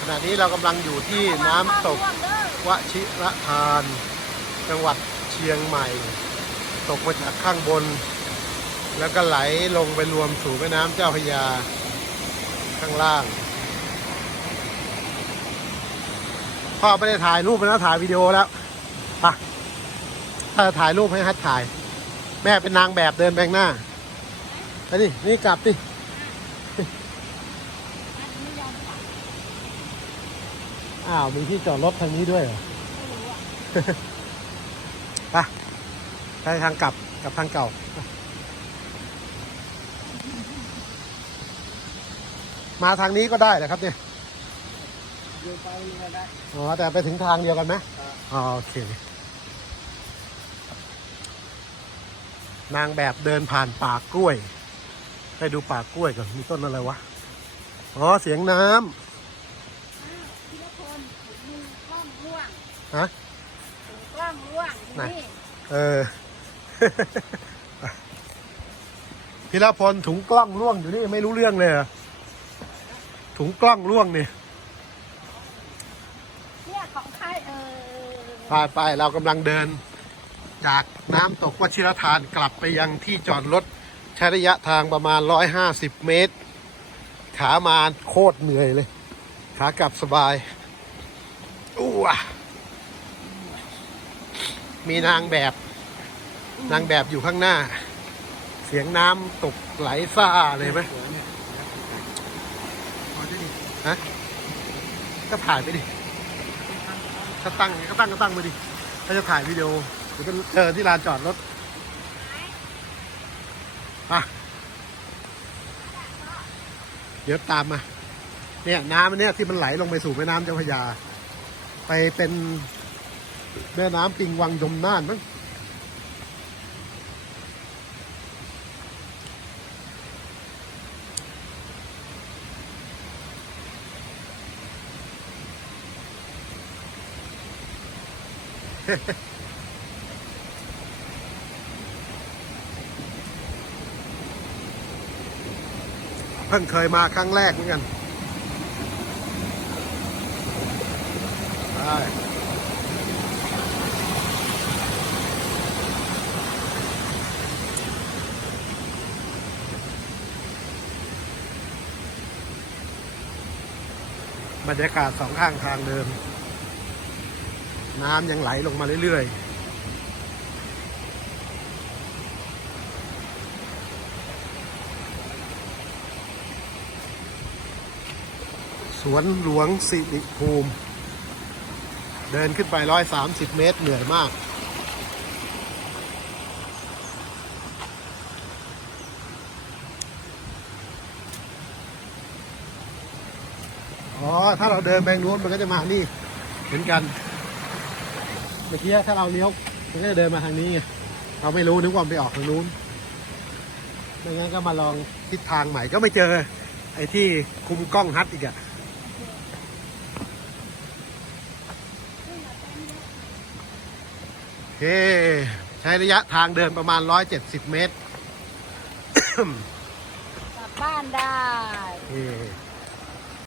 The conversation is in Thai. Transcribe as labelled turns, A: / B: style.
A: ขณะนี้เรากำลังอยู่ที่น้ำตกวชิระทาน จังหวัดเชียงใหม่ ตกมาจากข้างบน แล้วก็ไหลลงไปรวมสู่แม่น้ำเจ้าพยาข้างล่าง พ่อไม่ได้ถ่ายรูปแล้วถ่ายวิดีโอแล้วปะถ้าถ่ายรูปให้ฮัทถ่าย แม่เป็นนางแบบเดินไปข้างหน้าไปดินี่กลับดิ อ้าวมีที่จอดรถทางนี้ด้วยเหรอไปไปทางกลับกลับทางเก่ามาทางนี้ก็ได้เหรอครับเนี่ย
B: เดินไปนี่ก็ได้
A: อ๋อ แต่ไปถึงทางเดียวกันไหมอ๋อ โอเค นางแบบเดินผ่านป่ากล้วยให้ดูป่ากล้วยก่อน มีต้นอะไรวะ อ๋อ เสียงน้ำ
C: พิรพลมือกล้องร่วง
A: ฮะ
C: ถุงกล้องร่วง
A: ไหน
C: นี่
A: เออ พิรพลถุงกล้องร่วงอยู่นี่ไม่รู้เรื่องเลยเหรอถุงกล้องร่วงเนี่ย
C: เนี่ยของใครเออ
A: ไปไปเรากำลังเดิน จากน้ำตกวชิรทานกลับไปยังที่จอดรถใช้ระยะทางประมาณ 150 เมตร ขามาโคตรเหนื่อยเลย ขากลับสบายอู้ว มีนางแบบ นางแบบอยู่ข้างหน้า เสียงน้ำตกไหลซ่าเลยไหมฮะก็ถ่ายไปดิถ้าตั้งก็ตั้งก็ตั้งไปดิ ถ้าจะถ่ายวิดีโอเดี๋ยวก็เจอที่ลานจอดรถมาเดี๋ยวตามมา เนี่ยน้ำอันเนี่ยที่มันไหลลงไปสู่แม่น้ำเจ้าพระยา ไปเป็น แม่น้ำปิงวังยมน่านมั้งเพิ่งเคยมาครั้งแรกเหมือนกันไป บรรยากาศสองข้างทางเดิม น้ำยังไหลลงมาเรื่อยๆสวนหลวงสิริภูมิ เดินขึ้นไป 130 เมตร เหนื่อยมาก อ๋อ ถ้าเราเดินไปทางนู้นมันก็จะมานี่เหมือนกัน เมื่อกี้ถ้าเราเลี้ยวมันก็จะเดินมาทางนี้ไงเราไม่รู้นึกว่ามันไปออกทางนู้นไม่งั้นก็มาลองทิศทางใหม่ก็ไม่เจอ ไอ้ที่คุมกล้องฮัทอีกอะโอเคใช้ระยะทางเดินประมาณ 170 เมตร
C: กลับบ้านได้
A: โอเค